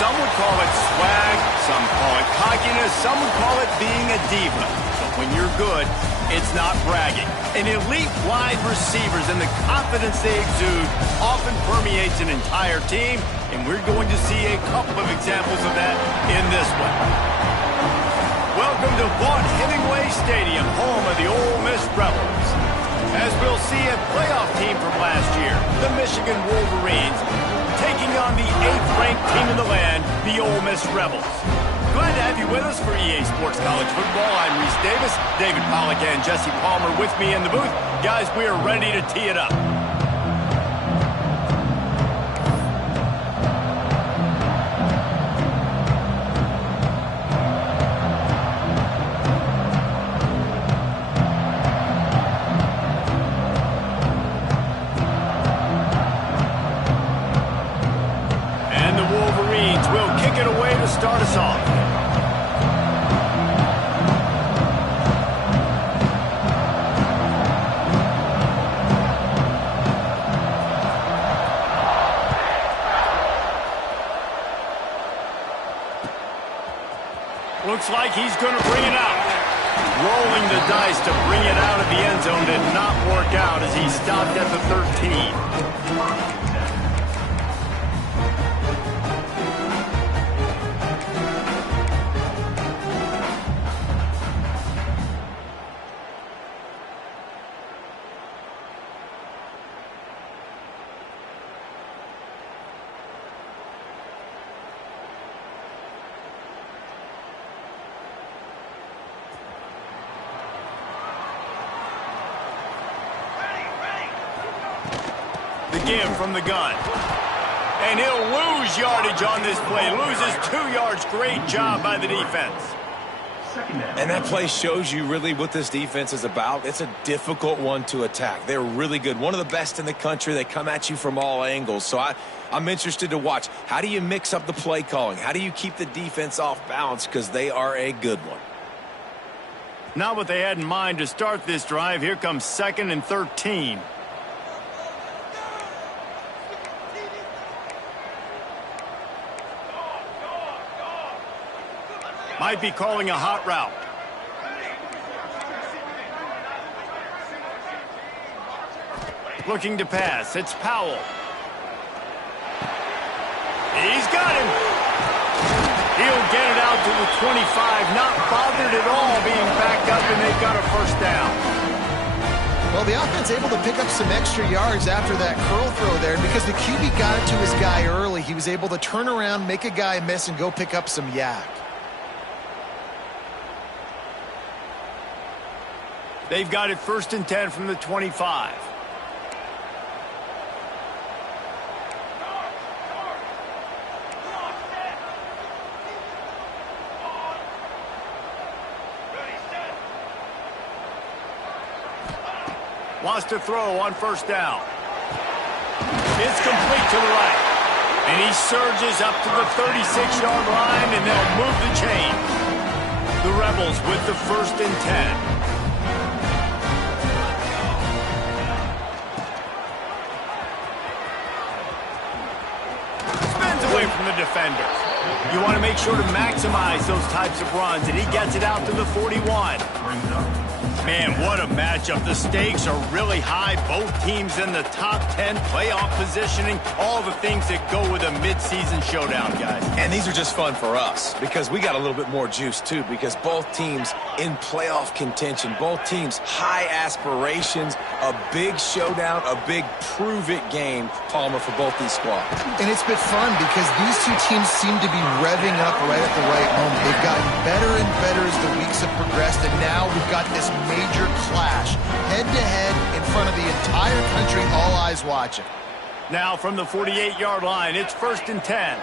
Some would call it swag, some call it cockiness, some would call it being a diva. But when you're good, it's not bragging. An elite wide receivers and the confidence they exude often permeates an entire team, and we're going to see a couple of examples of that in this one. Welcome to Vaught Hemingway Stadium, home of the Ole Miss Rebels. As we'll see a playoff team from last year, the Michigan Wolverines, taking on the 8th-ranked team in the land, the Ole Miss Rebels. Glad to have you with us for EA Sports College Football. I'm Reese Davis, David Pollack and Jesse Palmer with me in the booth. Guys, we are ready to tee it up. Start us off. Looks like he's going to bring it out. Rolling the dice to bring it out of the end zone did not work out as he stopped at the 13. The give from the gun. And he'll lose yardage on this play. Loses 2 yards. Great job by the defense. And that play shows you really what this defense is about. It's a difficult one to attack. They're really good. One of the best in the country. They come at you from all angles. So I'm interested to watch. How do you mix up the play calling? How do you keep the defense off balance? Because they are a good one. Not what they had in mind to start this drive. Here comes 2nd and 13. Might be calling a hot route. Looking to pass. It's Powell. He's got him. He'll get it out to the 25. Not bothered at all being backed up, and they've got a first down. Well, the offense able to pick up some extra yards after that curl throw there. And because the QB got it to his guy early, he was able to turn around, make a guy miss, and go pick up some yak. They've got it 1st and 10 from the 25. Wants to throw on 1st down. It's complete to the right. And he surges up to the 36-yard line, and they'll move the chain. The Rebels with the 1st and 10. Away from the defender. You want to make sure to maximize those types of runs, and he gets it out to the 41. Man, what a matchup. The stakes are really high. Both teams in the top 10, playoff positioning, all the things that go with a midseason showdown, guys. And these are just fun for us because we got a little bit more juice, too, because both teams in playoff contention, both teams high aspirations, a big showdown, a big prove-it game, Palmer, for both these squads. And it's been fun because these two teams seem to be revving up right at the right moment. They've gotten better and better as the weeks have progressed, and now we've got this major clash, head-to-head in front of the entire country, all eyes watching. Now from the 48-yard line, it's 1st and 10.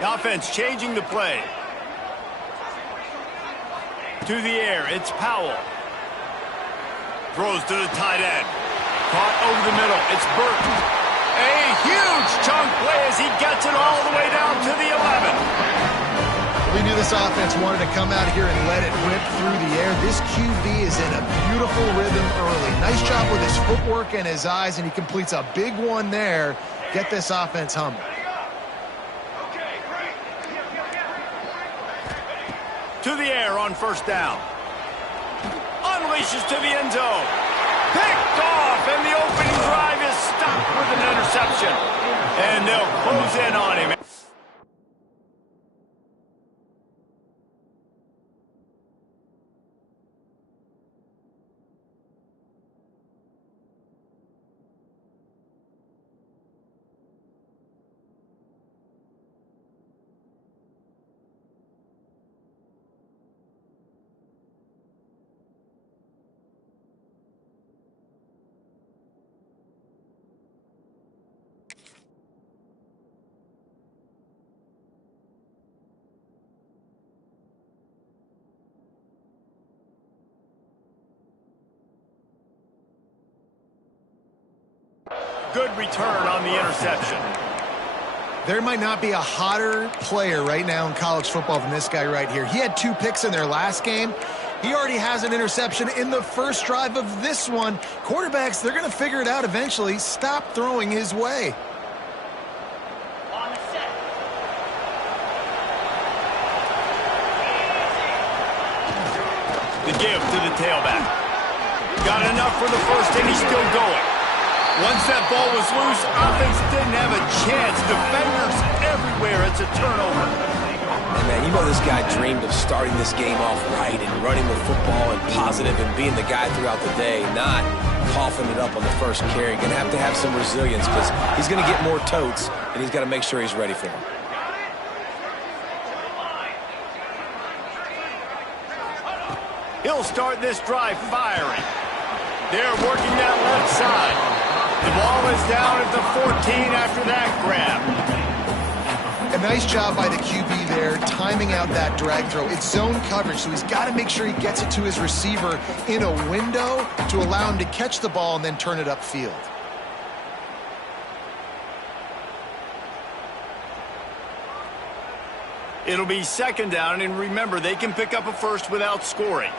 The offense changing the play. To the air, it's Powell. Throws to the tight end. Caught over the middle, it's Burton. A huge chunk play as he gets it all the way down to the 11. We knew this offense wanted to come out here and let it rip through the air. This QB is in a beautiful rhythm early. Nice job with his footwork and his eyes, and he completes a big one there. Get this offense humming. To the air on first down. Unleashes to the end zone. Picked off, and the opening drive is stopped with an interception. And they'll close in on him. Good return on the interception. There might not be a hotter player right now in college football than this guy right here. He had 2 picks in their last game. He already has an interception in the first drive of this one. Quarterbacks, they're going to figure it out eventually. Stop throwing his way. The give to the tailback. Got enough for the first, and he's still going. Once that ball was loose, offense didn't have a chance. Defenders everywhere. It's a turnover. And man, you know this guy dreamed of starting this game off right and running the football and positive and being the guy throughout the day, not coughing it up on the first carry. Going to have some resilience because he's going to get more totes, and he's got to make sure he's ready for them. He'll start this drive firing. They're working that left side. The ball is down at the 14 after that grab. A nice job by the QB there, timing out that drag throw. It's zone coverage, so he's got to make sure he gets it to his receiver in a window to allow him to catch the ball and then turn it upfield. It'll be second down, and remember, they can pick up a first without scoring.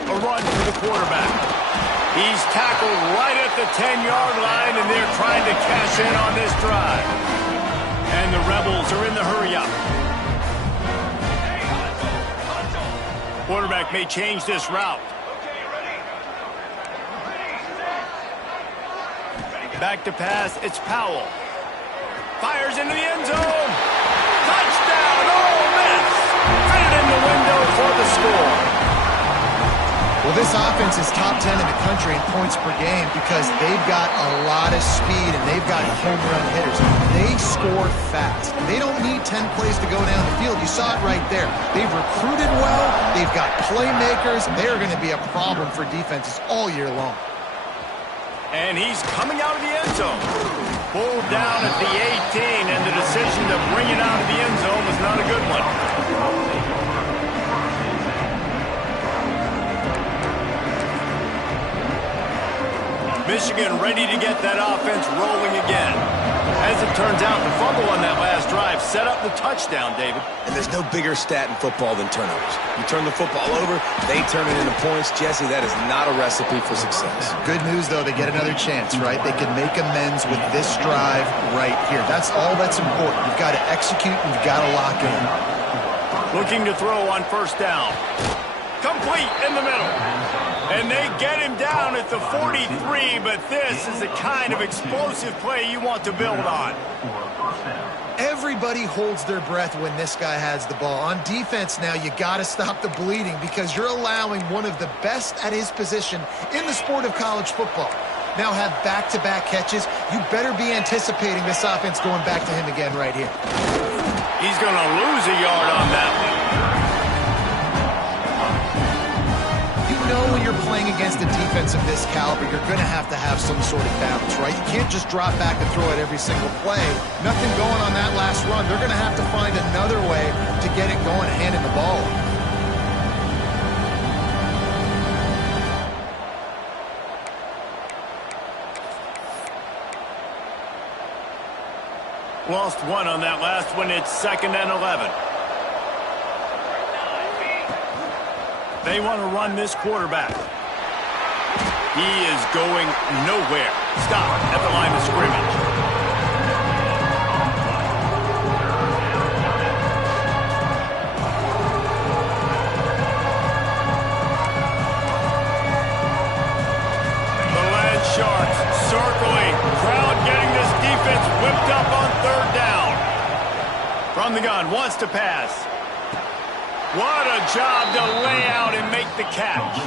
A run for the quarterback. He's tackled right at the 10-yard line, and they're trying to cash in on this drive. And the Rebels are in the hurry-up. Quarterback may change this route. Back to pass, it's Powell. Fires into the end zone. Touchdown, Ole Miss. Right in the window for the score. Well, this offense is top 10 in the country in points per game because they've got a lot of speed and they've got home run hitters. They score fast. They don't need 10 plays to go down the field. You saw it right there. They've recruited well. They've got playmakers. They're going to be a problem for defenses all year long. And he's coming out of the end zone. Pulled down at the 18, and the decision to bring it out of the end zone was not a good one. Michigan ready to get that offense rolling again. As it turns out, the fumble on that last drive set up the touchdown, David. And there's no bigger stat in football than turnovers. You turn the football over, they turn it into points. Jesse, that is not a recipe for success. Good news, though, they get another chance, right? They can make amends with this drive right here. That's all that's important. You've got to execute and you've got to lock in. Looking to throw on first down. Complete in the middle. And they get him down at the 43, but this is the kind of explosive play you want to build on. Everybody holds their breath when this guy has the ball. On defense now, you got to stop the bleeding because you're allowing one of the best at his position in the sport of college football. Now have back-to-back catches. You better be anticipating this offense going back to him again right here. He's going to lose a yard on that one. When you're playing against a defense of this caliber, you're going to have some sort of balance, right? You can't just drop back and throw it every single play. Nothing going on that last run. They're going to have to find another way to get it going, handing the ball. Lost one on that last one. It's 2nd and 11. They want to run this quarterback. He is going nowhere. Stop at the line of scrimmage. The Land Sharks circling. Crowd getting this defense whipped up on 3rd down. From the gun, wants to pass. What a job to lay out and make the catch.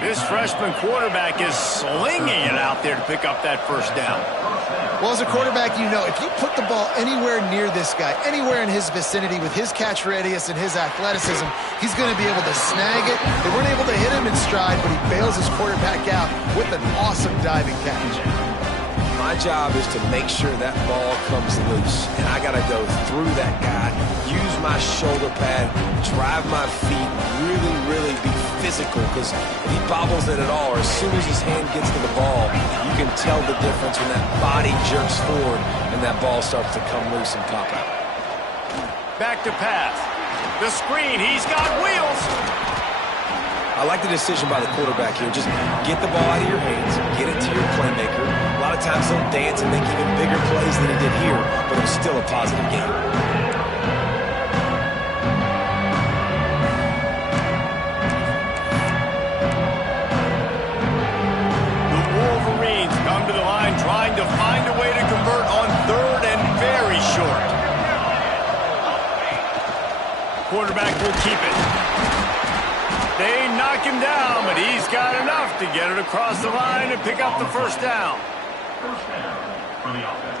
This freshman quarterback is slinging it out there to pick up that 1st down. Well, as a quarterback, you know, if you put the ball anywhere near this guy, anywhere in his vicinity with his catch radius and his athleticism, he's going to be able to snag it. They weren't able to hit him in stride, but he bails his quarterback out with an awesome diving catch. My job is to make sure that ball comes loose, and I got to go through that guy, use my shoulder pad, drive my feet, really be physical, because if he bobbles it at all, or as soon as his hand gets to the ball, you can tell the difference when that body jerks forward and that ball starts to come loose and pop out. Back to pass. The screen, he's got wheels. I like the decision by the quarterback here. Just get the ball out of your hands, get it to your playmaker. A lot of times he'll dance and make even bigger plays than he did here, but it was still a positive game. The Wolverines come to the line trying to find a way to convert on 3rd and very short. Quarterback will keep it. They knock him down, but he's got enough to get it across the line and pick up the 1st down. 1st down for the offense.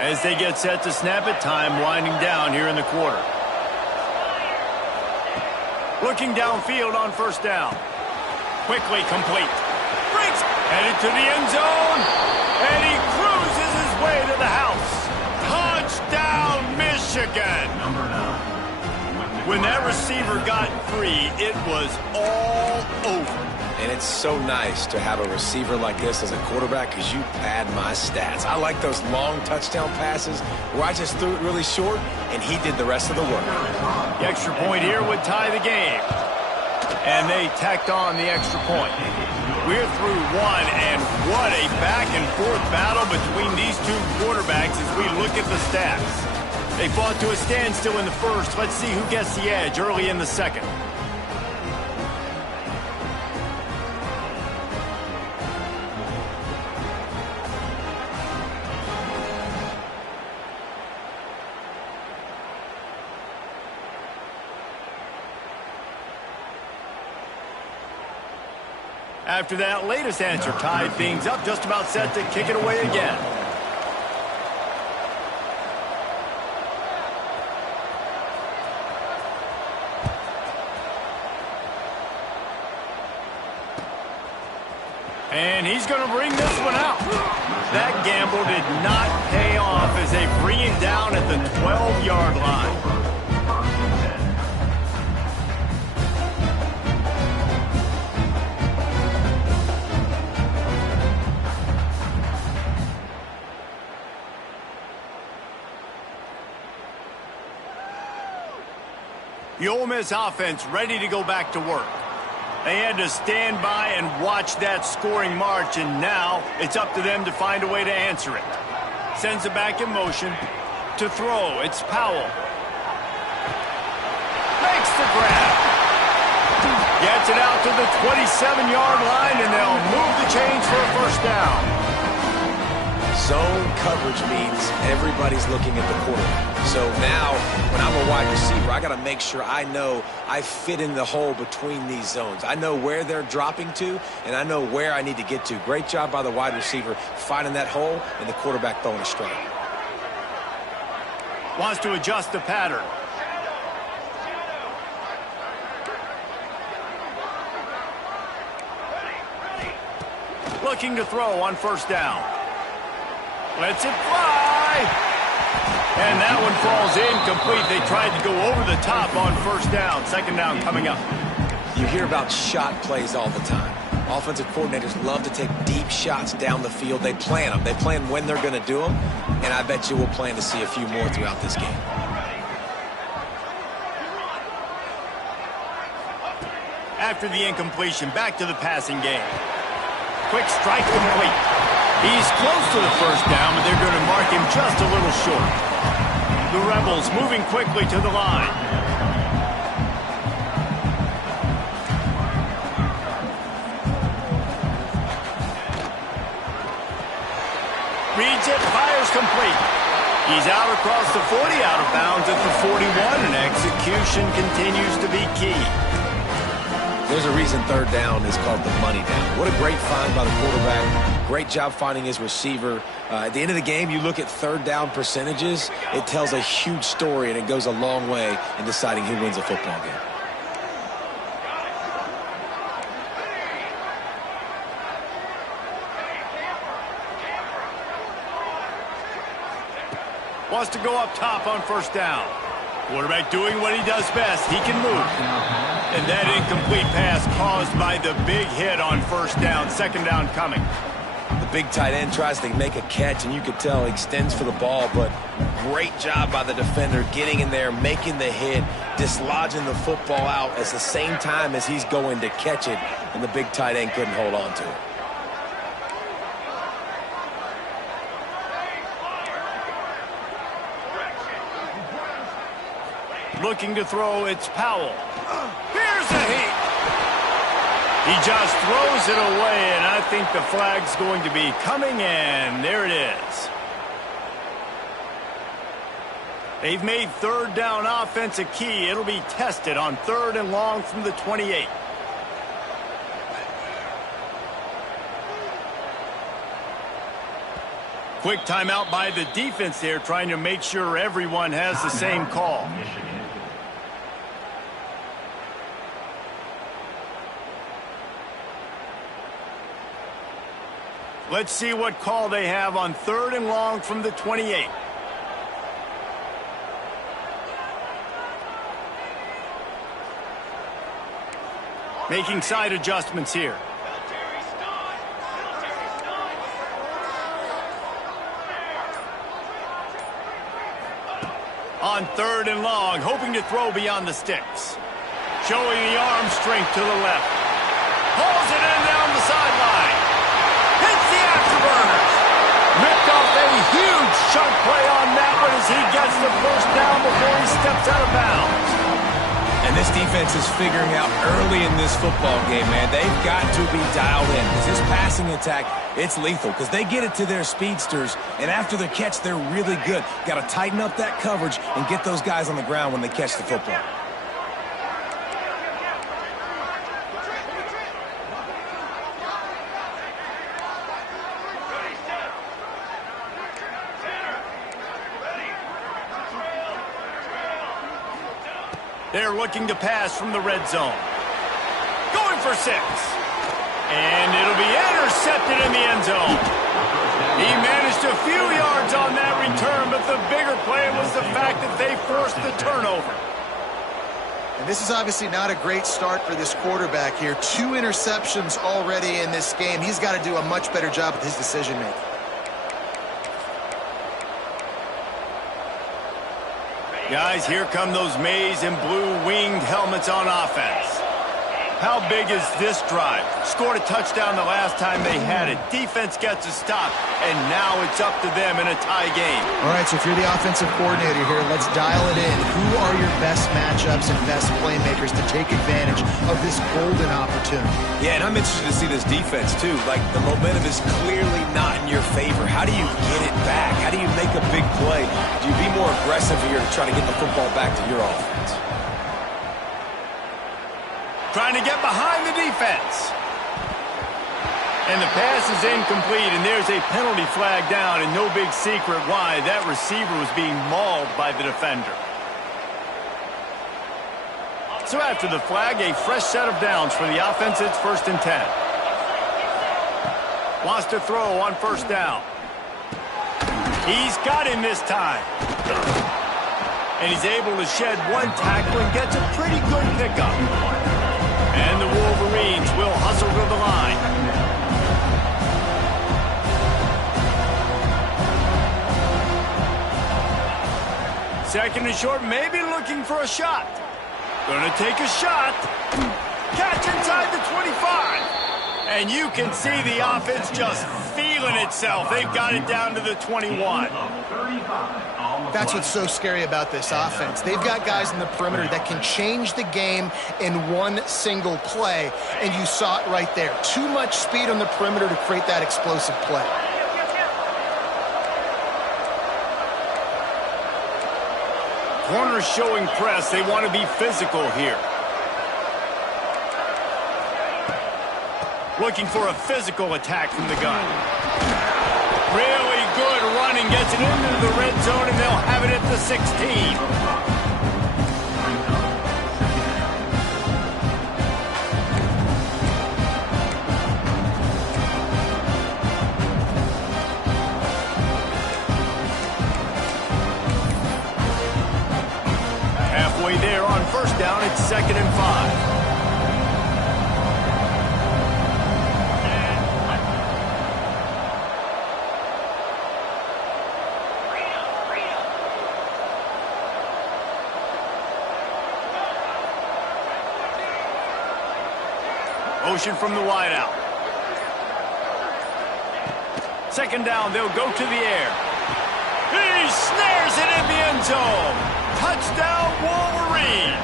As they get set to snap it, time winding down here in the quarter. Looking downfield on 1st down. Quickly complete. Breaks, headed to the end zone, and he cruises his way to the house. Touchdown, Michigan! Number 9. When that receiver got free, it was all over. And it's so nice to have a receiver like this as a quarterback because you pad my stats. I like those long touchdown passes where I just threw it really short, and he did the rest of the work. The extra point here would tie the game. And they tacked on the extra point. We're through one, and what a back-and-forth battle between these two quarterbacks as we look at the stats. They fought to a standstill in the 1st. Let's see who gets the edge early in the 2nd. After that latest answer tied things up, just about set to kick it away again. And he's going to bring this one out. That gamble did not pay off as they bring him down at the 12-yard line. The Ole Miss offense ready to go back to work. They had to stand by and watch that scoring march, and now it's up to them to find a way to answer it. Sends it back in motion. To throw, it's Powell. Makes the grab. Gets it out to the 27-yard line, and they'll move the chains for a 1st down. Zone coverage means everybody's looking at the quarterback. So now, when I'm a wide receiver, I got to make sure I know I fit in the hole between these zones. I know where they're dropping to, and I know where I need to get to. Great job by the wide receiver finding that hole, and the quarterback throwing a strike. Wants to adjust the pattern. Looking to throw on 1st down. Lets it fly. And that one falls incomplete. They tried to go over the top on 1st down. 2nd down coming up. You hear about shot plays all the time. Offensive coordinators love to take deep shots down the field. They plan them. They plan when they're going to do them, and I bet you we'll plan to see a few more throughout this game. After the incompletion, back to the passing game. Quick strike complete. He's close to the first down, but they're going to mark him just a little short. The Rebels moving quickly to the line. Reads it, fires complete. He's out across the 40, out of bounds at the 41, and execution continues to be key. There's a reason third down is called the money down. What a great find by the quarterback. Great job finding his receiver. At the end of the game, you look at third down percentages. It tells a huge story, and it goes a long way in deciding who wins a football game. Wants to go up top on first down. Quarterback doing what he does best. He can move. And that incomplete pass caused by the big hit on first down. Second down coming. The big tight end tries to make a catch, and you could tell he extends for the ball, but great job by the defender getting in there, making the hit, dislodging the football out at the same time as he's going to catch it, and the big tight end couldn't hold on to it. Looking to throw, it's Powell. Here's a heat. He just throws it away, and I think the flag's going to be coming in. There it is. They've made third down offense a key. It'll be tested on third and long from the 28. Quick timeout by the defense there, trying to make sure everyone has the same call. Let's see what call they have on third and long from the 28. Making side adjustments here. On third and long, hoping to throw beyond the sticks. Showing the arm strength to the left. Pulls it in down the sideline. Hits the afterburners. Ripped off a huge chunk play on that one as he gets the first down before he steps out of bounds. And this defense is figuring out early in this football game, man. They've got to be dialed in because this passing attack, it's lethal because they get it to their speedsters, and after the catch, they're really good. Got to tighten up that coverage and get those guys on the ground when they catch the football. They're looking to pass from the red zone. Going for 6. And it'll be intercepted in the end zone. He managed a few yards on that return, but the bigger play was the fact that they forced the turnover. And this is obviously not a great start for this quarterback here. 2 interceptions already in this game. He's got to do a much better job with his decision-making. Guys, here come those maize and blue winged helmets on offense. How big is this drive? Scored a touchdown the last time they had it. Defense gets a stop, and now it's up to them in a tie game. All right, so if you're the offensive coordinator here, let's dial it in. Who are your best matchups and best playmakers to take advantage of this golden opportunity? Yeah, and I'm interested to see this defense, too. Like, the momentum is clearly not in your favor. How do you get it back? How do you make a big play? Do you be more aggressive here to try to get the football back to your offense? Trying to get behind the defense. And the pass is incomplete, and there's a penalty flag down, and no big secret why. That receiver was being mauled by the defender. So after the flag, a fresh set of downs for the offense. It's 1st and 10. Wants to throw on first down. He's got him this time. And he's able to shed one tackle and gets a pretty good pickup. And the Wolverines will hustle to the line. Second and short, maybe looking for a shot. Gonna take a shot. Catch inside the 25. And you can see the offense just feeling itself. They've got it down to the 21. That's what's so scary about this offense. They've got guys in the perimeter that can change the game in one single play, and you saw it right there. Too much speed on the perimeter to create that explosive play. Corners showing press. They want to be physical here. Looking for a physical attack from the gun. Really good running. Gets it into the red zone, and they'll have it at the 16. Halfway there on first down. It's 2nd and 5. Motion from the wideout. 2nd down, they'll go to the air. He snares it in the end zone. Touchdown, Wolverines.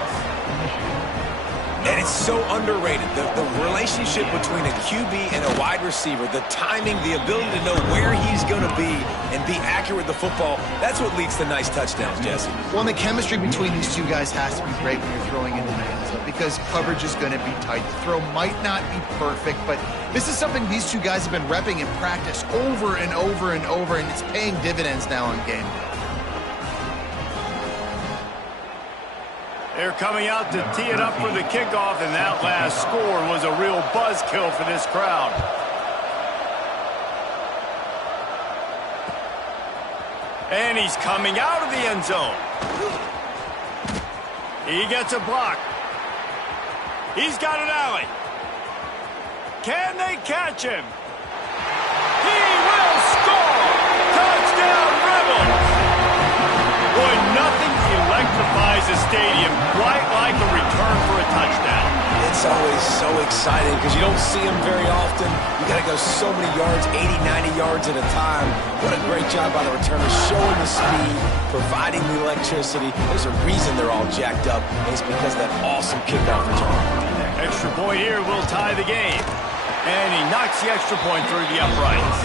And it's so underrated. The relationship between a QB and a wide receiver, the timing, the ability to know where he's going to be and be accurate with the football, that's what leads to nice touchdowns, Jesse. Well, and the chemistry between these two guys has to be great when you're throwing into the end zone because coverage is going to be tight. The throw might not be perfect, but this is something these two guys have been repping in practice over and over and over, and it's paying dividends now on game day. They're coming out to tee it up for the kickoff, and that last score was a real buzzkill for this crowd. And he's coming out of the end zone. He gets a block. He's got an alley. Can they catch him? He will score! Touchdown, Rebels! Boy, nothing electrifies a stadium quite like a return for a touchdown. It's always so exciting because you don't see them very often. You got to go so many yards, 80, 90 yards at a time. What a great job by the returners, showing the speed, providing the electricity. There's a reason they're all jacked up, and it's because of that awesome kickoff return. Extra point here will tie the game. And he knocks the extra point through the uprights.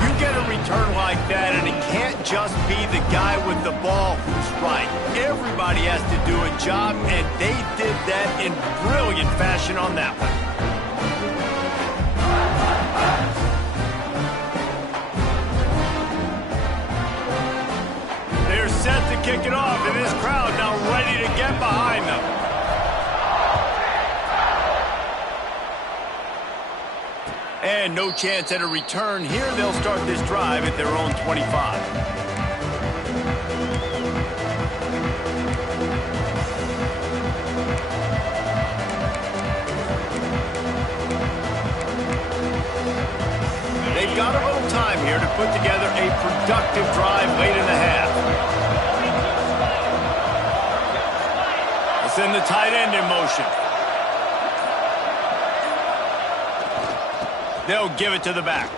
You get a return like that, and it can't just be the guy with the ball who's right. Everybody has to do a job, and they did that in brilliant fashion on that one. They're set to kick it off, and this crowd now ready to get behind them. And no chance at a return here. They'll start this drive at their own 25. They've got a little time here to put together a productive drive late in the half. They'll send the tight end in motion. They'll give it to the back.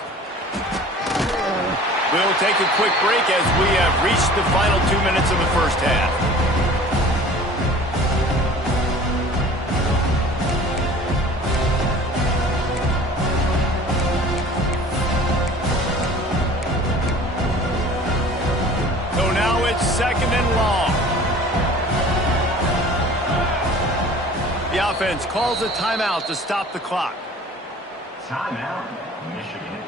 We'll take a quick break as we have reached the final 2 minutes of the first half. So now it's 2nd and long. The offense calls a timeout to stop the clock. Timeout, Michigan.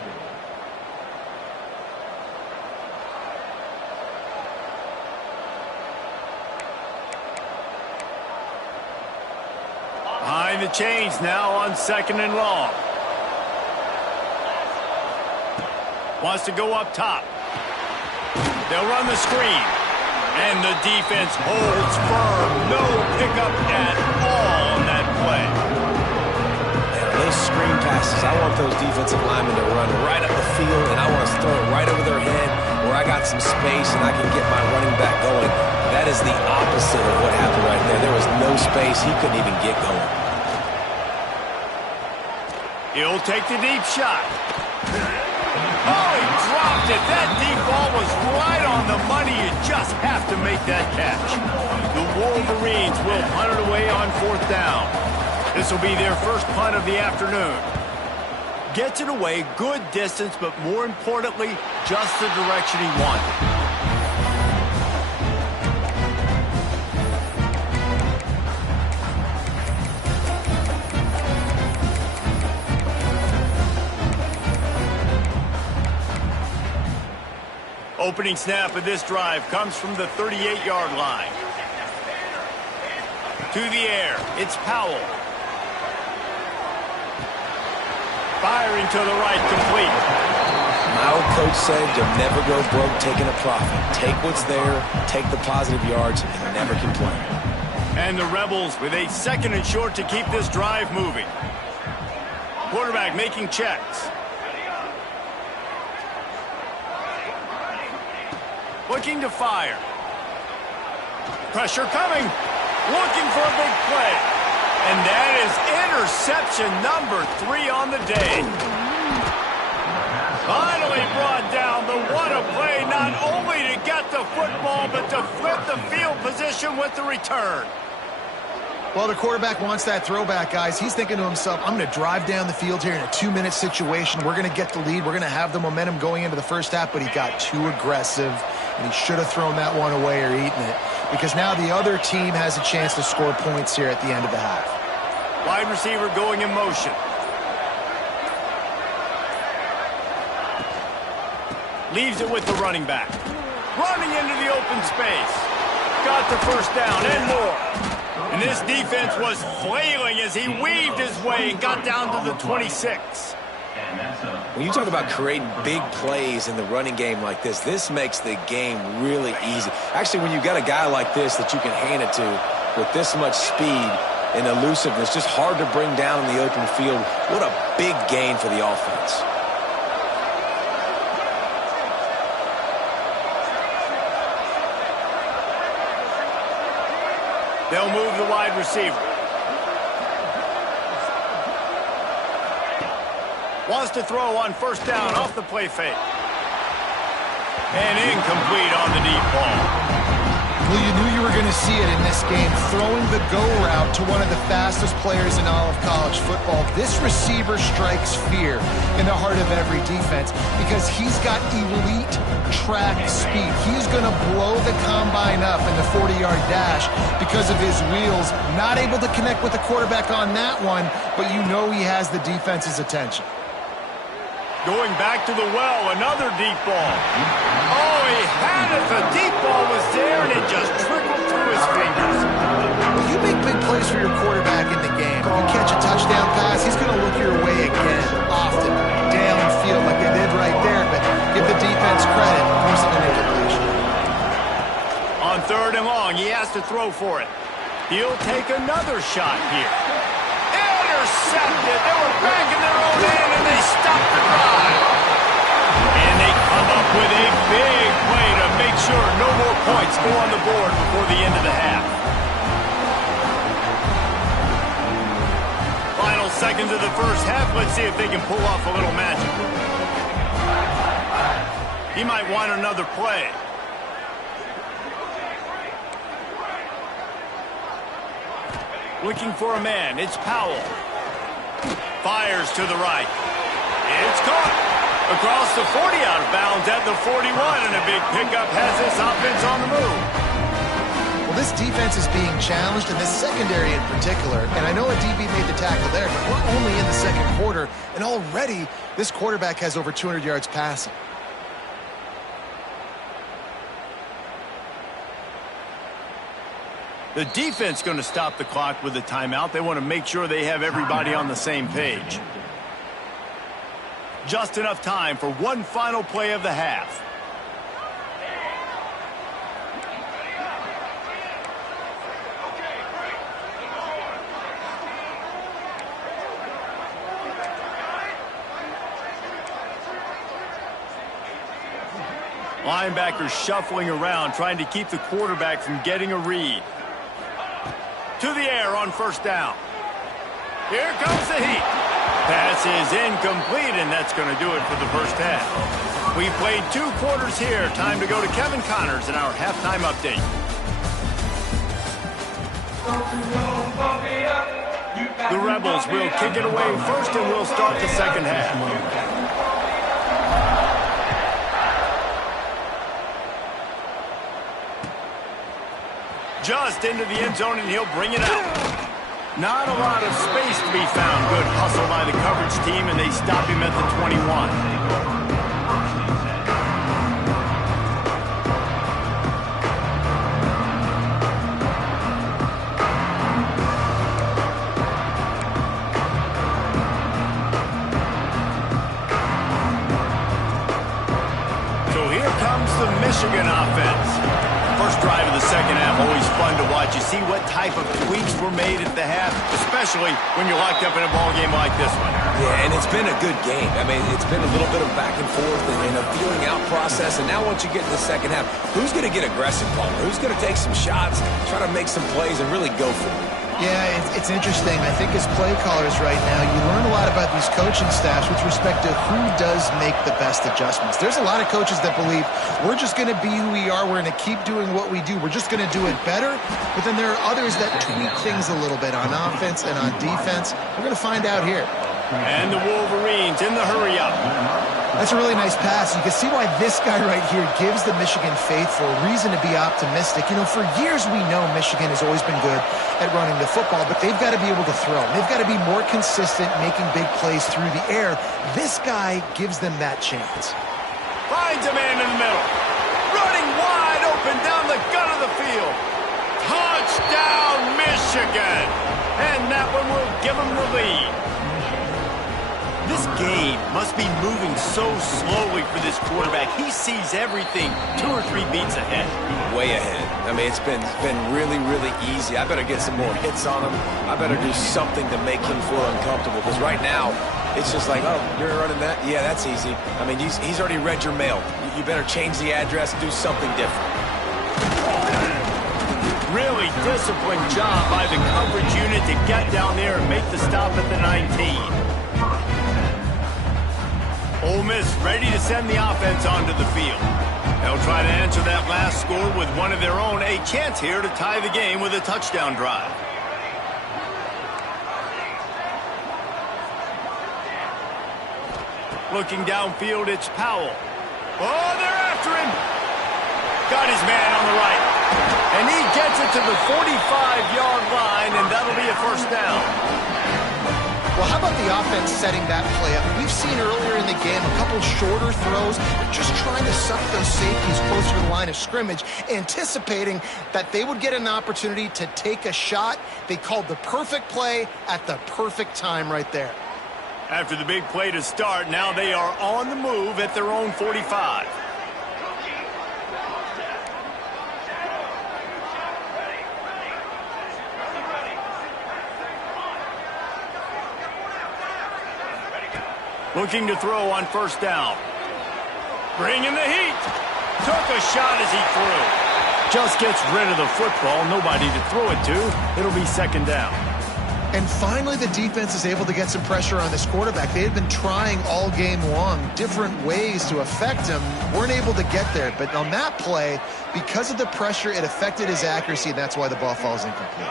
Behind the chains now on 2nd and long. Wants to go up top. They'll run the screen. And the defense holds firm. No pickup at all on play. And those screen passes, I want those defensive linemen to run right up the field, and I want to throw it right over their head where I got some space and I can get my running back going. That is the opposite of what happened right there. There was no space. He couldn't even get going. He'll take the deep shot. Oh, he dropped it. That deep ball was right on the money. You just have to make that catch. The Wolverines will punt it away on 4th down. This will be their first punt of the afternoon. Gets it away, good distance, but more importantly, just the direction he wanted. Opening snap of this drive comes from the 38-yard line. To the air, it's Powell. Firing to the right, complete. My old coach said you'll never go broke taking a profit. Take what's there, take the positive yards, and never complain. And the Rebels with a 2nd and short to keep this drive moving. Quarterback making checks. Looking to fire. Pressure coming. Looking for a big play. And that is interception number 3 on the day. Finally brought down, but what a play, not only to get the football, but to flip the field position with the return. Well, the quarterback wants that throwback, guys. He's thinking to himself, I'm going to drive down the field here in a 2-minute situation. We're going to get the lead. We're going to have the momentum going into the first half, but he got too aggressive, and he should have thrown that one away or eaten it, because now the other team has a chance to score points here at the end of the half. Wide receiver going in motion. Leaves it with the running back. Running into the open space. Got the first down and more. And this defense was flailing as he weaved his way and got down to the 26. When you talk about creating big plays in the running game like this makes the game really easy. Actually, when you got a guy like this that you can hand it to with this much speed and elusiveness, just hard to bring down in the open field, what a big gain for the offense. They'll move the wide receiver. Wants to throw on first down off the play fake. And incomplete on the deep ball. Well, you knew you were going to see it in this game, throwing the go route to one of the fastest players in all of college football. This receiver strikes fear in the heart of every defense because he's got elite track speed. He's going to blow the combine up in the 40-yard dash because of his wheels. Not able to connect with the quarterback on that one, but you know he has the defense's attention. Going back to the well, another deep ball. Oh, he had it. The deep ball was there, and it just trickled through his fingers. Well, you make big plays for your quarterback in the game. You catch a touchdown pass, he's going to look your way again, often, downfield like they did right there, but give the defense credit, forcing an incompletion. On 3rd and long, he has to throw for it. He'll take another shot here. Intercepted. They were back in their own end, and they stopped the drive. And they come up with a big play to make sure no more points go on the board before the end of the half. Final seconds of the first half. Let's see if they can pull off a little magic. He might want another play. Looking for a man. It's Powell. Fires to the right. It's caught. Across the 40, out of bounds at the 41, and a big pickup has this offense on the move. Well, this defense is being challenged, and this secondary in particular, and I know a DB made the tackle there, but we're only in the second quarter, and already this quarterback has over 200 yards passing. The defense going to stop the clock with a timeout. They want to make sure they have everybody on the same page. Just enough time for one final play of the half. Linebackers shuffling around, trying to keep the quarterback from getting a read. To the air on first down. Here comes the heat. Pass is incomplete, and that's going to do it for the first half. We played 2 quarters here. Time to go to Kevin Connors in our halftime update. The Rebels will kick it away first, and we'll start the second half. Just into the end zone, and he'll bring it out. Not a lot of space to be found. Good hustle by the coverage team, and they stop him at the 21. Michigan offense. First drive of the second half, always fun to watch. You see what type of tweaks were made at the half, especially when you're locked up in a ball game like this one. Yeah, and it's been a good game. I mean, it's been a little bit of back and forth and a feeling out process. And now once you get in the second half, who's going to get aggressive, Paul? Who's going to take some shots, try to make some plays, and really go for it? Yeah, it's interesting. I think as play callers right now, you learn a lot about these coaching staffs with respect to who does make the best adjustments. There's a lot of coaches that believe we're just going to be who we are. We're going to keep doing what we do. We're just going to do it better. But then there are others that tweak things a little bit on offense and on defense. We're going to find out here. And the Wolverines in the hurry-up. That's a really nice pass. You can see why this guy right here gives the Michigan faithful a reason to be optimistic. You know, for years we know Michigan has always been good at running the football, but they've got to be able to throw. They've got to be more consistent making big plays through the air. This guy gives them that chance. Finds a man in the middle. Running wide open down the gut of the field. Touchdown, Michigan! And that one will give them the lead. This game must be moving so slowly for this quarterback. He sees everything 2 or 3 beats ahead. Way ahead. I mean, it's been really, really easy. I better get some more hits on him. I better do something to make him feel uncomfortable. Because right now, it's just like, oh, you're running that? Yeah, that's easy. I mean, he's already read your mail. You better change the address, do something different. Really disciplined job by the coverage unit to get down there and make the stop at the 19. Ole Miss ready to send the offense onto the field. They'll try to answer that last score with one of their own. A chance here to tie the game with a touchdown drive. Looking downfield, it's Powell. Oh, they're after him. Got his man on the right. And he gets it to the 45-yard line, and that'll be a first down. Well, how about the offense setting that play up? We've seen earlier in the game a couple shorter throws, just trying to suck those safeties closer to the line of scrimmage, anticipating that they would get an opportunity to take a shot. They called the perfect play at the perfect time right there. After the big play to start, now they are on the move at their own 45. Looking to throw on first down. Bringing the heat. Took a shot as he threw. Just gets rid of the football. Nobody to throw it to. It'll be second down. And finally, the defense is able to get some pressure on this quarterback. They had been trying all game long different ways to affect him. Weren't able to get there. But on that play, because of the pressure, it affected his accuracy, and that's why the ball falls incomplete.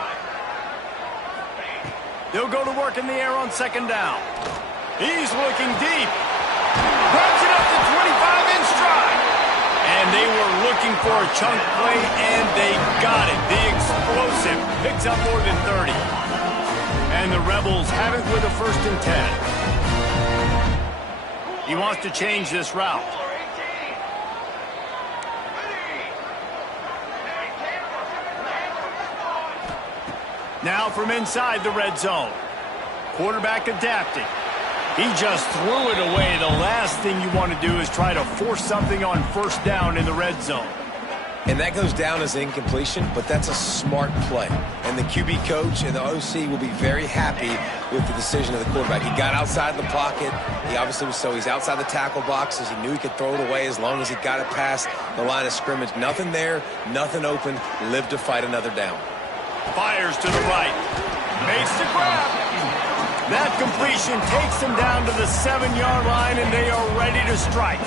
They'll go to work in the air on second down. He's looking deep. Grabs it up to 25 in stride. And they were looking for a chunk play, and they got it. The explosive picks up more than 30. And the Rebels have it with a 1st and 10. He wants to change this route. Now from inside the red zone. Quarterback adapting. He just threw it away. The last thing you want to do is try to force something on first down in the red zone. And that goes down as incompletion, but that's a smart play. And the QB coach and the OC will be very happy with the decision of the quarterback. He got outside the pocket. He obviously was he's outside the tackle boxes. He knew he could throw it away as long as he got it past the line of scrimmage. Nothing there, nothing open. Lived to fight another down. Fires to the right. Makes the grab. That completion takes them down to the 7-yard line, and they are ready to strike.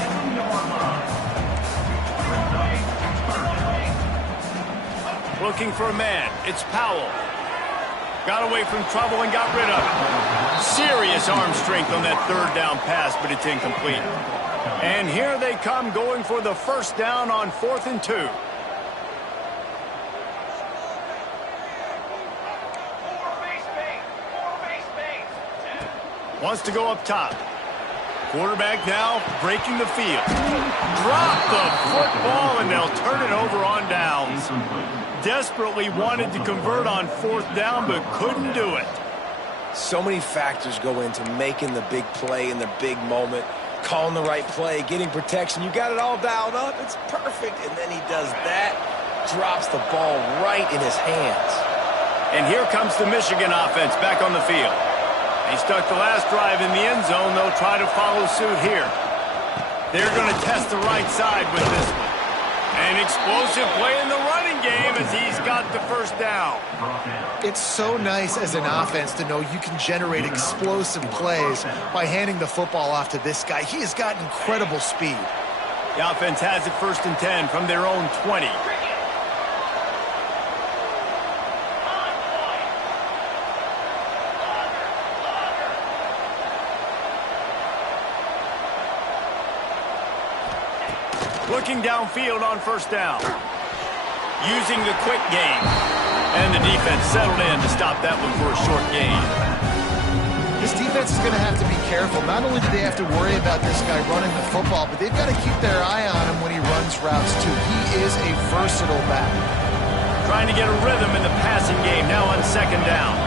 Looking for a man. It's Powell. Got away from trouble and got rid of it. Serious arm strength on that third down pass, but it's incomplete. And here they come going for the first down on 4th and 2. Wants to go up top. Quarterback now breaking the field. Drop the football, and they'll turn it over on downs. Desperately wanted to convert on 4th down, but couldn't do it. So many factors go into making the big play in the big moment. Calling the right play, getting protection. You got it all dialed up. It's perfect. And then he does that. Drops the ball right in his hands. And here comes the Michigan offense back on the field. They stuck the last drive in the end zone. They'll try to follow suit here. They're going to test the right side with this one. An explosive play in the running game as he's got the first down. It's so nice as an offense to know you can generate explosive plays by handing the football off to this guy. He has got incredible speed. The offense has it 1st and 10 from their own 20. Looking downfield on 1st down. Using the quick game. And the defense settled in to stop that one for a short gain. This defense is going to have to be careful. Not only do they have to worry about this guy running the football, but they've got to keep their eye on him when he runs routes too. He is a versatile back. Trying to get a rhythm in the passing game now on 2nd down.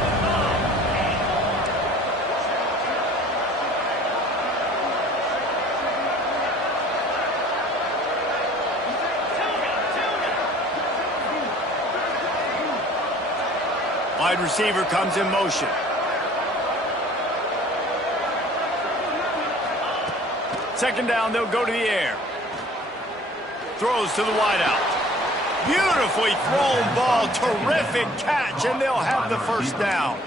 Wide receiver comes in motion. Second down, they'll go to the air. Throws to the wideout. Beautifully thrown ball. Terrific catch, and they'll have the first down.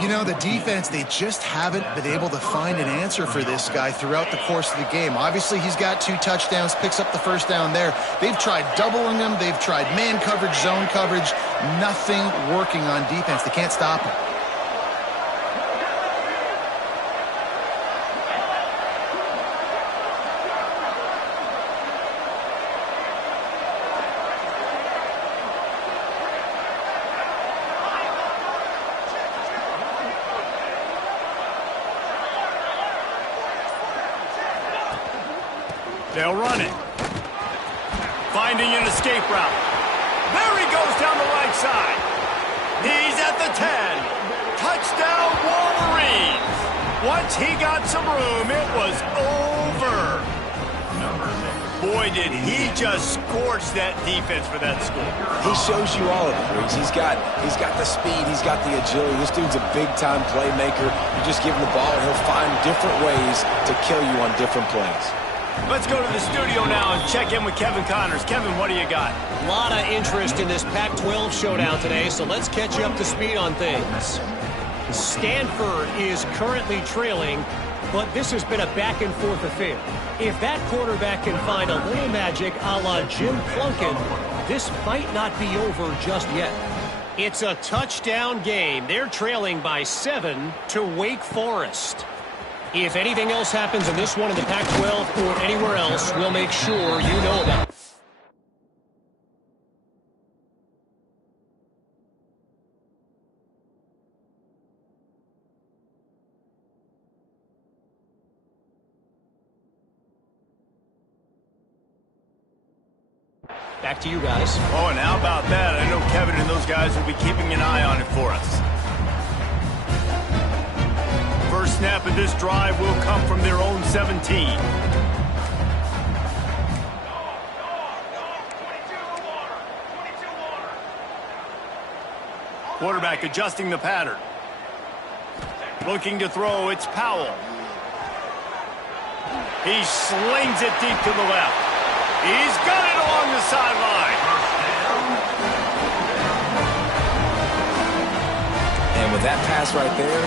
You know, the defense, they just haven't been able to find an answer for this guy throughout the course of the game. Obviously, he's got 2 touchdowns, picks up the first down there. They've tried doubling him. They've tried man coverage, zone coverage. Nothing working on defense. They can't stop him. They'll run it. Finding an escape route. There he goes down the right side. He's at the 10. Touchdown, Wolverines. Once he got some room, it was over. Boy, did he just scorch that defense for that score. He shows you all of it, Riggs. He's got the speed. He's got the agility. This dude's a big-time playmaker. You just give him the ball, and he'll find different ways to kill you on different plays. Let's go to the studio now and check in with Kevin Connors. Kevin, what do you got? A lot of interest in this Pac-12 showdown today, so let's catch you up to speed on things. Stanford is currently trailing, but this has been a back-and-forth affair. If that quarterback can find a little magic a la Jim Plunkett, this might not be over just yet. It's a touchdown game. They're trailing by 7 to Wake Forest. If anything else happens in this one in the Pac-12 or anywhere else, we'll make sure you know about it. Back to you guys. Oh, and how about that? I know Kevin and those guys will be keeping an eye on it for us. First snap of this drive will come from their own 17. Quarterback adjusting the pattern. Looking to throw, it's Powell. He slings it deep to the left. He's got it along the sideline. And with that pass right there,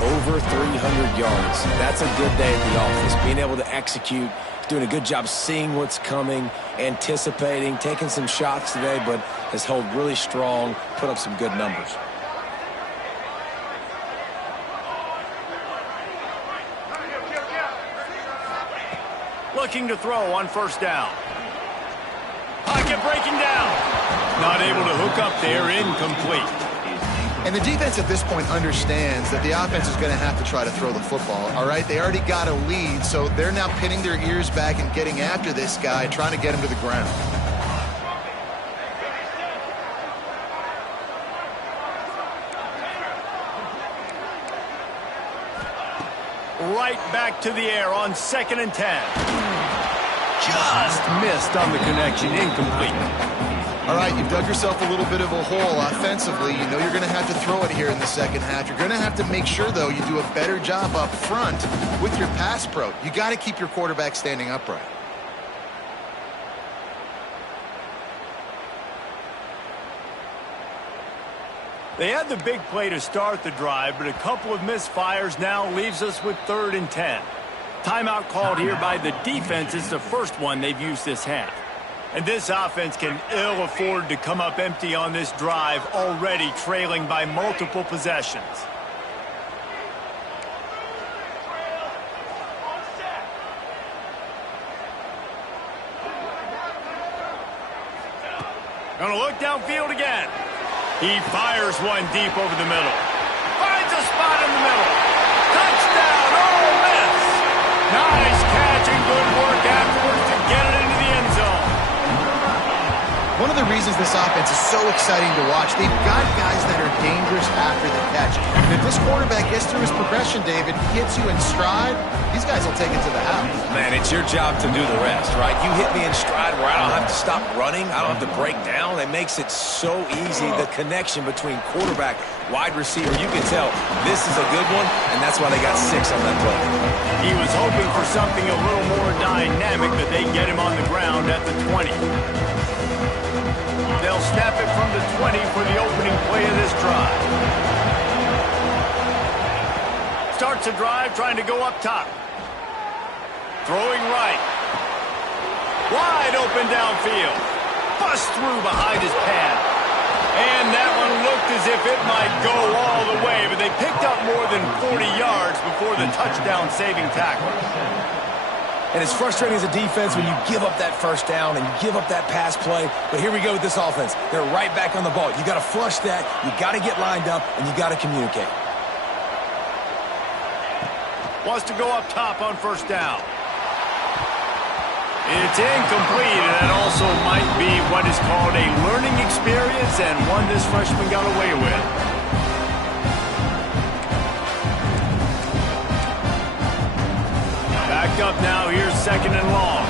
over 300 yards. That's a good day at the office. Being able to execute, doing a good job seeing what's coming, anticipating, taking some shots today, but has held really strong, put up some good numbers. Looking to throw on first down. Pocket breaking down. Not able to hook up there, incomplete. And the defense at this point understands that the offense is going to have to try to throw the football, all right? They already got a lead, so they're now pinning their ears back and getting after this guy, trying to get him to the ground. Right back to the air on 2nd and 10. Just missed on the connection, incomplete. All right, you've dug yourself a little bit of a hole offensively. You know you're going to have to throw it here in the second half. You're going to have to make sure, though, you do a better job up front with your pass pro. You got to keep your quarterback standing upright. They had the big play to start the drive, but a couple of misfires now leaves us with 3rd and 10. Timeout called here by the defense. It's the first one they've used this half. And this offense can ill afford to come up empty on this drive, already trailing by multiple possessions. Gonna look downfield again. He fires one deep over the middle. Finds a spot in the middle. Touchdown, Ole Miss. Nice catch and good work afterwards to get it into the end zone. One of the reasons this offense is so exciting to watch, they've got guys that are dangerous after the catch. And if this quarterback gets through his progression, David, hits you in stride, these guys will take it to the house. Man, it's your job to do the rest, right? You hit me in stride where I don't have to stop running. I don't have to break down. It makes it so easy, the connection between quarterback, wide receiver. You can tell this is a good one, and that's why they got 6 on that play. He was hoping for something a little more dynamic, but they get him on the ground at the 20. They'll snap it from the 20 for the opening play of this drive. Starts a drive trying to go up top. Throwing right. Wide open downfield. Bust through behind his pad. And that one looked as if it might go all the way, but they picked up more than 40 yards before the touchdown-saving tackle. And it's frustrating as a defense when you give up that first down and you give up that pass play. But here we go with this offense. They're right back on the ball. You got to flush that. You got to get lined up, and you got to communicate. Wants to go up top on first down. It's incomplete, and that also might be what is called a learning experience, and one this freshman got away with. Backed up now, here's 2nd and long.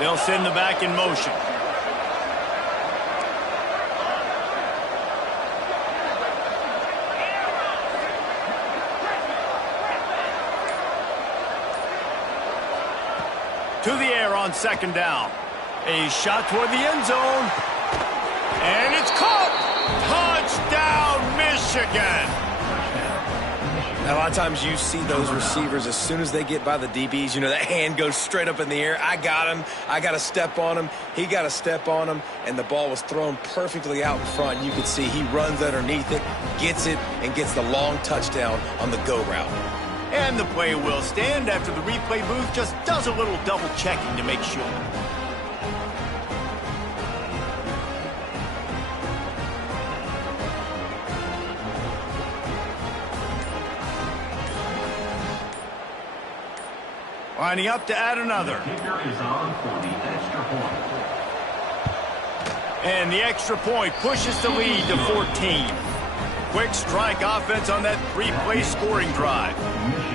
They'll send the back in motion. To the air on 2nd down. A shot toward the end zone. And it's caught! Touchdown, Michigan! Now, a lot of times you see those receivers, as soon as they get by the DBs, you know, that hand goes straight up in the air. I got him. I got to step on him. He got to step on him. And the ball was thrown perfectly out in front. You could see he runs underneath it, gets it, and gets the long touchdown on the go route. And the play will stand after the replay booth just does a little double checking to make sure. Lining up to add another. Kicker is on for the extra point. And the extra point pushes the lead to 14. quick strike offense on that three-play scoring drive.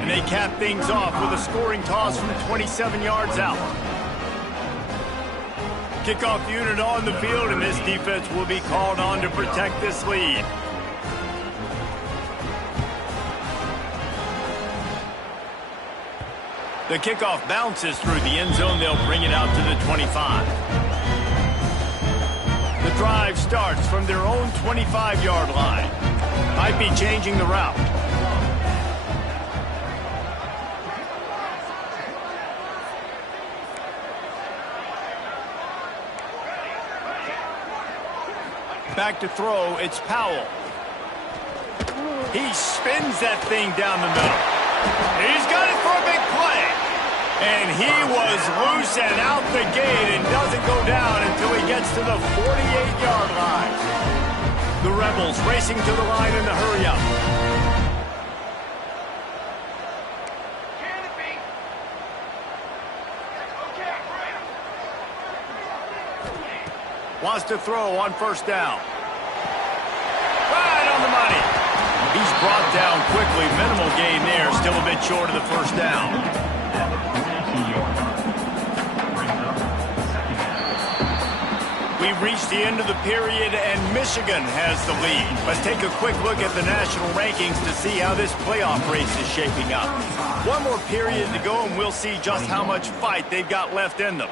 And they cap things off with a scoring toss from 27 yards out. Kickoff unit on the field, and this defense will be called on to protect this lead. The kickoff bounces through the end zone. They'll bring it out to the 25. The drive starts from their own 25-yard line. Might be changing the route. Back to throw, it's Powell. He spins that thing down the middle. He's got it for a big play. And he was loose and out the gate and doesn't go down until he gets to the 48-yard line. The Rebels racing to the line in the hurry-up. Wants to throw on first down. Right on the money. He's brought down quickly. Minimal gain there. Still a bit short of the first down. We've reached the end of the period, and Michigan has the lead. Let's take a quick look at the national rankings to see how this playoff race is shaping up. One more period to go, and we'll see just how much fight they've got left in them.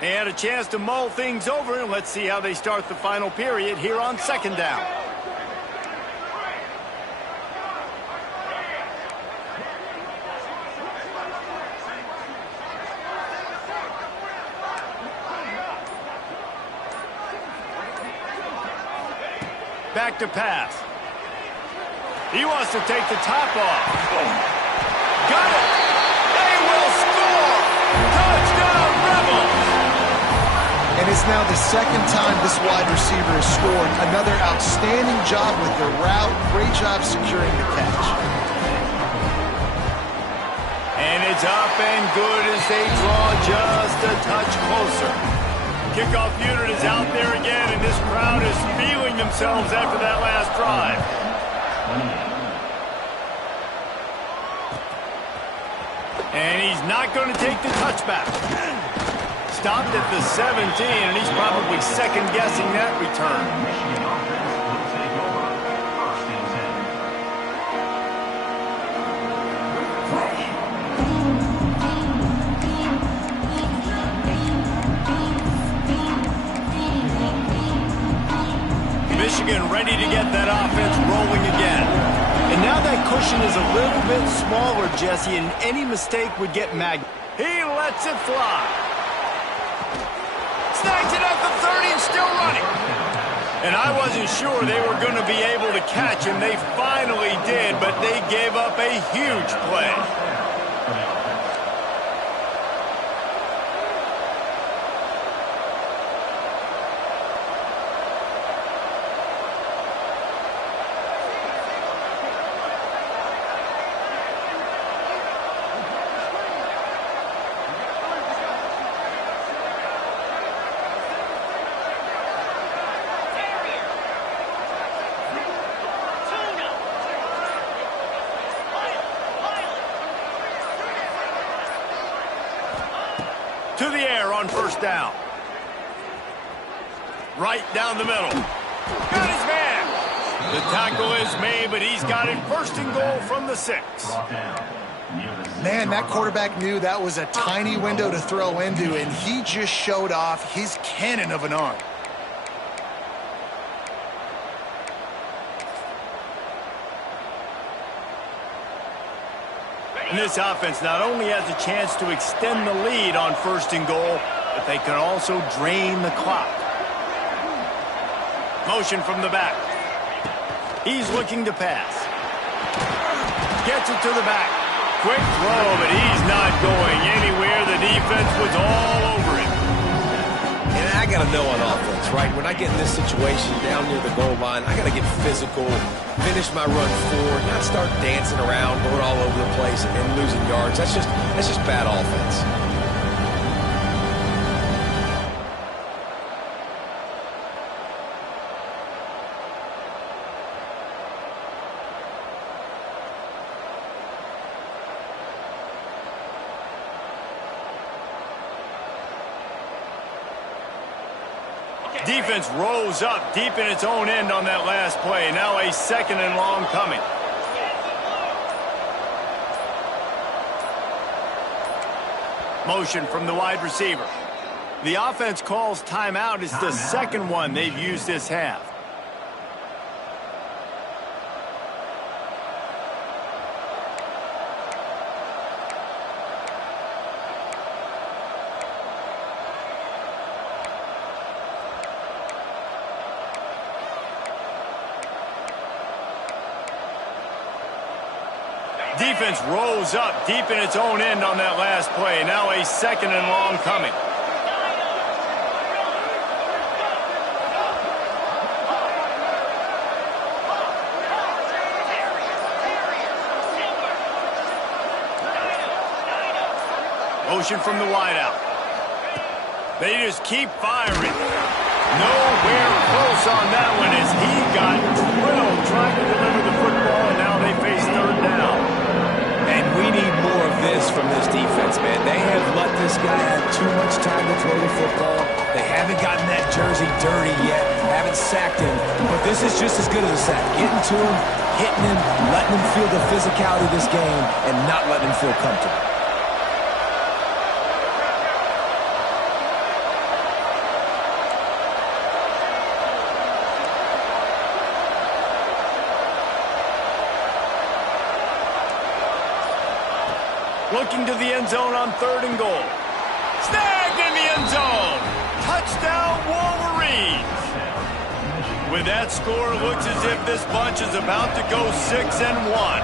They had a chance to mull things over, and let's see how they start the final period here on second down. Back to pass. He wants to take the top off. Got it! They will score! Touchdown, Rebels! And it's now the second time this wide receiver has scored. Another outstanding job with the route. Great job securing the catch. And it's up and good as they draw just a touch closer. Kickoff unit is out there again, and this crowd is feeling themselves after that last drive. And he's not going to take the touchback. Stopped at the 17, and he's probably second-guessing that return. Michigan ready to get that offense rolling again. And now that cushion is a little bit smaller, Jesse, and any mistake would get magnified. He lets it fly. Snags it at the 30 and still running. And I wasn't sure they were going to be able to catch him. They finally did, but they gave up a huge play. To the air on first down. Right down the middle. Got his man. The tackle is made, but he's got it first and goal from the 6. Man, that quarterback knew that was a tiny window to throw into, and he just showed off his cannon of an arm. And this offense not only has a chance to extend the lead on first and goal, but they can also drain the clock. Motion from the back. He's looking to pass. Gets it to the back. Quick throw, but he's not going anywhere. The defense was all over him. And I got to know on offense, right? When I get in this situation down near the goal line, I got to get physical, finish my run forward, not start dancing around, going all over the place and losing yards. That's just bad offense. Defense rose up deep in its own end on that last play. Now a 2nd and long coming. Motion from the wide receiver. The offense calls timeout. It's the second one they've used this half. Defense rose up deep in its own end on that last play. Now a 2nd and long coming. Motion from the wideout. They just keep firing. Nowhere close on that one as he got drilled trying to deliver the football, and now they face 3rd down. And we need more of this from this defense, man. They have let this guy have too much time to throw the football. They haven't gotten that jersey dirty yet, haven't sacked him. But this is just as good as a sack. Getting to him, hitting him, letting him feel the physicality of this game, and not letting him feel comfortable. Looking to the end zone on 3rd and goal. Snagged in the end zone. Touchdown, Wolverines. With that score, it looks as if this bunch is about to go 6-1.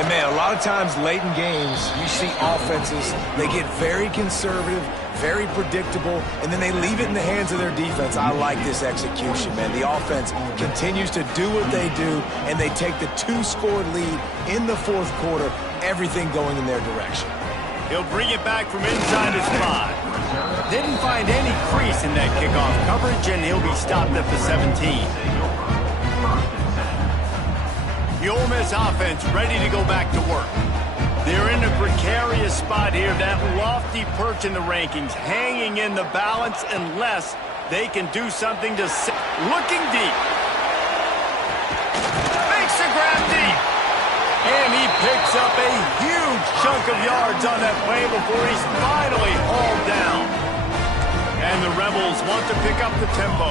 And, man, a lot of times late in games, you see offenses, they get very conservative, very predictable, and then they leave it in the hands of their defense. I like this execution, man. The offense continues to do what they do, and they take the 2-score lead in the 4th quarter, everything going in their direction. He'll bring it back from inside his 5. Didn't find any crease in that kickoff coverage, and he'll be stopped at the 17. The Ole Miss offense ready to go back to work. They're in a precarious spot here, that lofty perch in the rankings, hanging in the balance unless they can do something to... Looking deep. Makes the grab deep. And he picks up a huge chunk of yards on that play before he's finally hauled down. And the Rebels want to pick up the tempo.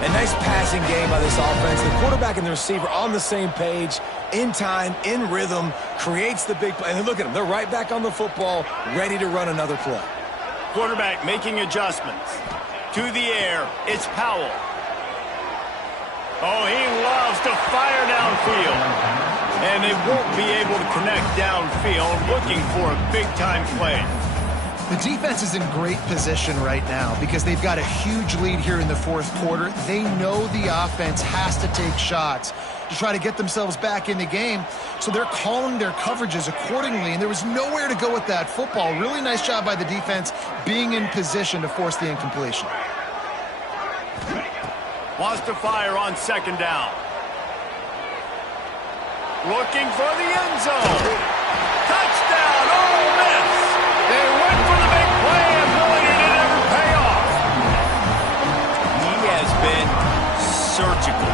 A nice passing game by this offense. The quarterback and the receiver on the same page, in time, in rhythm, creates the big play. And look at them. They're right back on the football, ready to run another play. Quarterback making adjustments. To the air, it's Powell. Oh, he loves to fire downfield. And they won't be able to connect downfield, looking for a big-time play. The defense is in great position right now because they've got a huge lead here in the 4th quarter. They know the offense has to take shots to try to get themselves back in the game, so they're calling their coverages accordingly, and there was nowhere to go with that football. Really nice job by the defense being in position to force the incompletion. Wants to fire on 2nd down. Looking for the end zone. Touchdown, Ole Miss. They went for the big play, and boy, did it ever pay off. He has been surgical.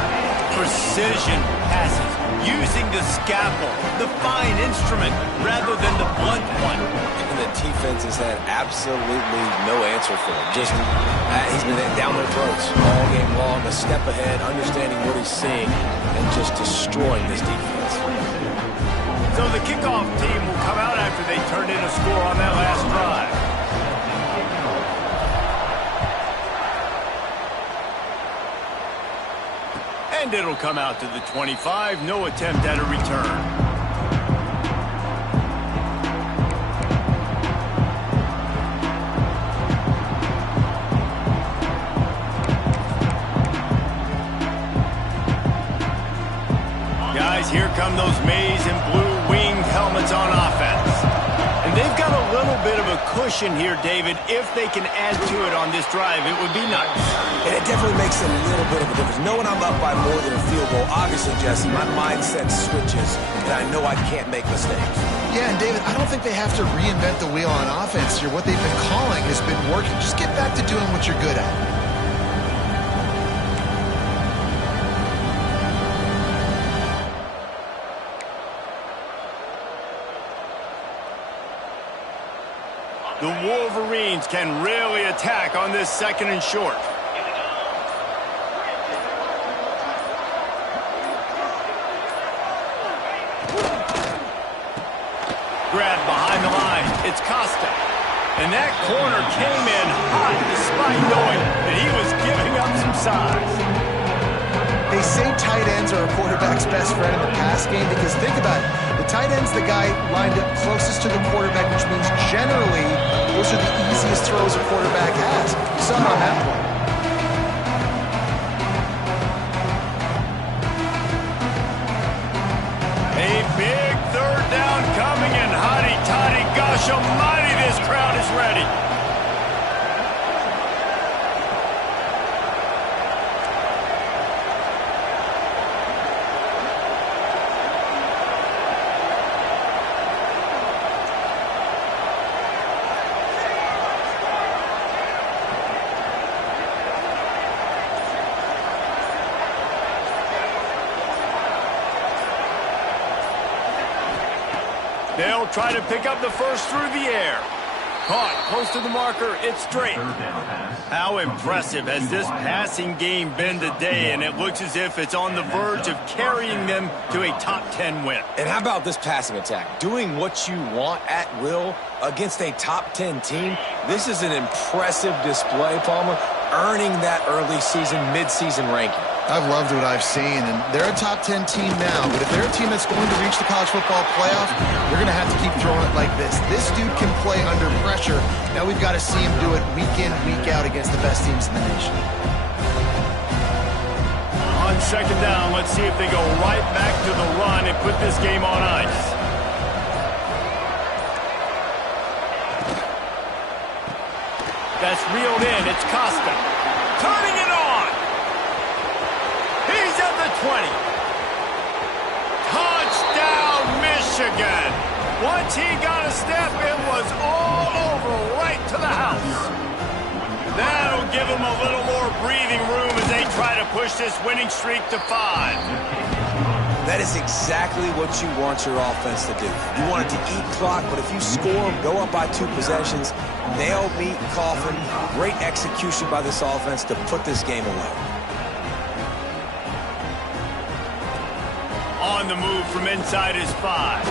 Precision passes, using the scalpel, the fine instrument, rather than the blunt one. And the defense has had absolutely no answer for him. Just, he's been down their throats all game long, a step ahead, understanding what he's seeing, and just destroying this defense. So the kickoff team will come out after they turned in a score on that last drive. And it'll come out to the 25. No attempt at a return. cushion here, David. If they can add to it on this drive, it would be nice. And it definitely makes a little bit of a difference. Knowing I'm up by more than a field goal, obviously, Jesse, my mindset switches, and I know I can't make mistakes. Yeah, and David, I don't think they have to reinvent the wheel on offense here. What they've been calling has been working. Just get back to doing what you're good at. The Wolverines can really attack on this 2nd and short. Grab behind the line. It's Costa. And that corner came in hot despite knowing that he was giving up some size. They say tight ends are a quarterback's best friend in the pass game because think about it. The tight end's the guy lined up closest to the quarterback, which means generally those are the easiest throws a quarterback has. You saw it on that one. A big 3rd down coming, and hotty toddy, gosh almighty, this crowd is ready. They'll try to pick up the first through the air. Caught close to the marker. It's Drake. How impressive has this passing game been today, and it looks as if it's on the verge of carrying them to a top 10 win. And how about this passing attack? Doing what you want at will against a top 10 team. This is an impressive display, Palmer, earning that early season, mid-season ranking. I've loved what I've seen, and they're a top 10 team now, but if they're a team that's going to reach the college football playoff, they're going to have to keep throwing it like this. This dude can play under pressure. Now we've got to see him do it week in, week out against the best teams in the nation. On 2nd down, let's see if they go right back to the run and put this game on ice. That's reeled in. It's Costa. Turning it on. He's at the 20. Touchdown, Michigan. Once he got a step, it was all over right to the house. That'll give him a little more breathing room as they try to push this winning streak to 5. That is exactly what you want your offense to do. You want it to eat clock, but if you score, go up by 2 possessions, nail meet Coffin. Great execution by this offense to put this game away. On the move from inside his 5.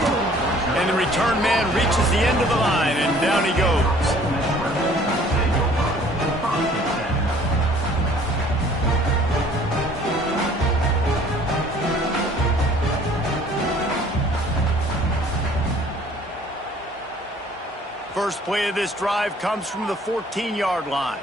And the return man reaches the end of the line, and down he goes. First play of this drive comes from the 14-yard line.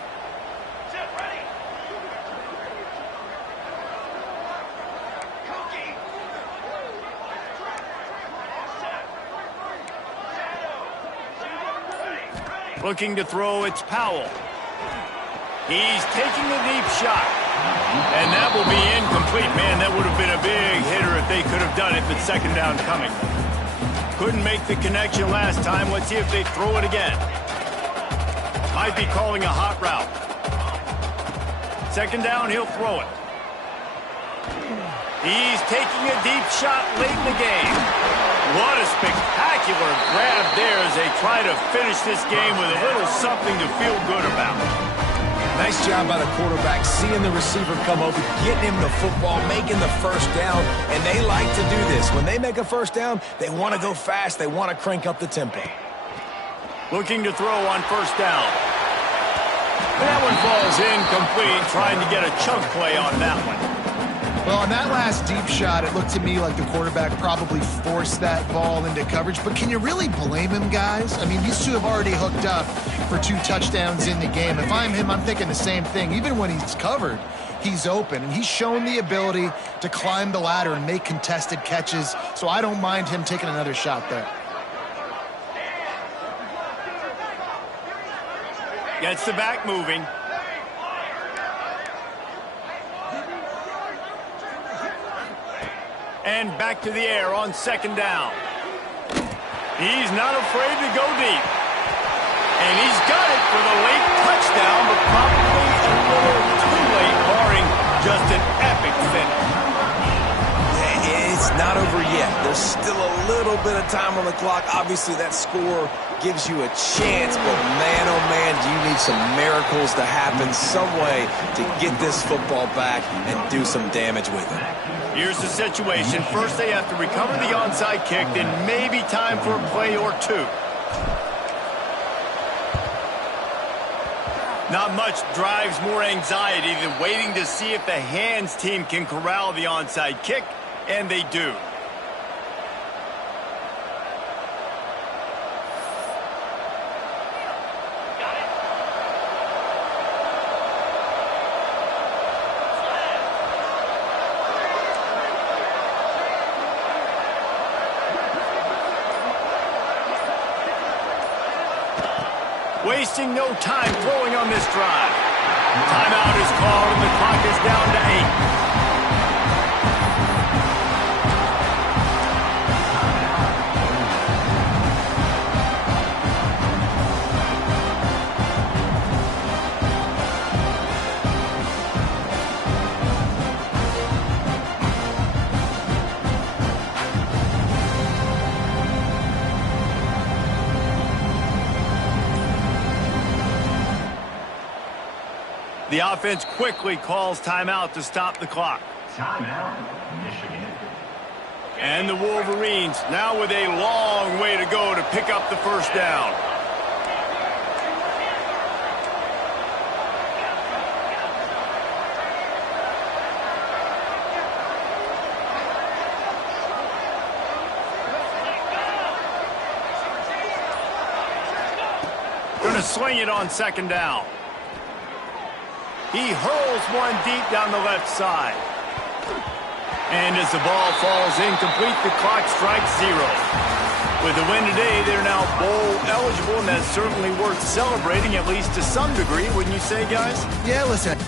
Looking to throw, it's Powell. He's taking a deep shot. And that will be incomplete. Man, that would have been a big hitter if they could have done it, but 2nd down coming. Couldn't make the connection last time. Let's see if they throw it again. Might be calling a hot route. 2nd down, he'll throw it. He's taking a deep shot late in the game. What a spectacular grab there as they try to finish this game with a little something to feel good about. Nice job by the quarterback, seeing the receiver come over, getting him the football, making the first down, and they like to do this. When they make a first down, they want to go fast. They want to crank up the tempo. Looking to throw on 1st down. And that one falls incomplete, trying to get a chunk play on that one. Well, on that last deep shot, it looked to me like the quarterback probably forced that ball into coverage. But can you really blame him, guys? I mean, these two have already hooked up for 2 touchdowns in the game. If I'm him, I'm thinking the same thing. Even when he's covered, he's open. And he's shown the ability to climb the ladder and make contested catches. So I don't mind him taking another shot there. Gets the back moving. And back to the air on second down. He's not afraid to go deep. And he's got it for the late touchdown, but probably a little too late, barring just an epic finish. It's not over yet. There's still a little bit of time on the clock. Obviously, that score gives you a chance, but man, oh man, do you need some miracles to happen some way to get this football back and do some damage with it. Here's the situation. First, they have to recover the onside kick, then maybe time for a play or two. Not much drives more anxiety than waiting to see if the hands team can corral the onside kick, and they do. Wasting no time throwing on this drive. Timeout is called and the clock is down to 8. The offense quickly calls timeout to stop the clock. Timeout, Michigan. And the Wolverines now with a long way to go to pick up the first down. Going to sling it on second down. He hurls one deep down the left side. And as the ball falls incomplete, the clock strikes 0. With the win today, they're now bowl eligible, and that's certainly worth celebrating, at least to some degree, wouldn't you say, guys? Yeah, listen.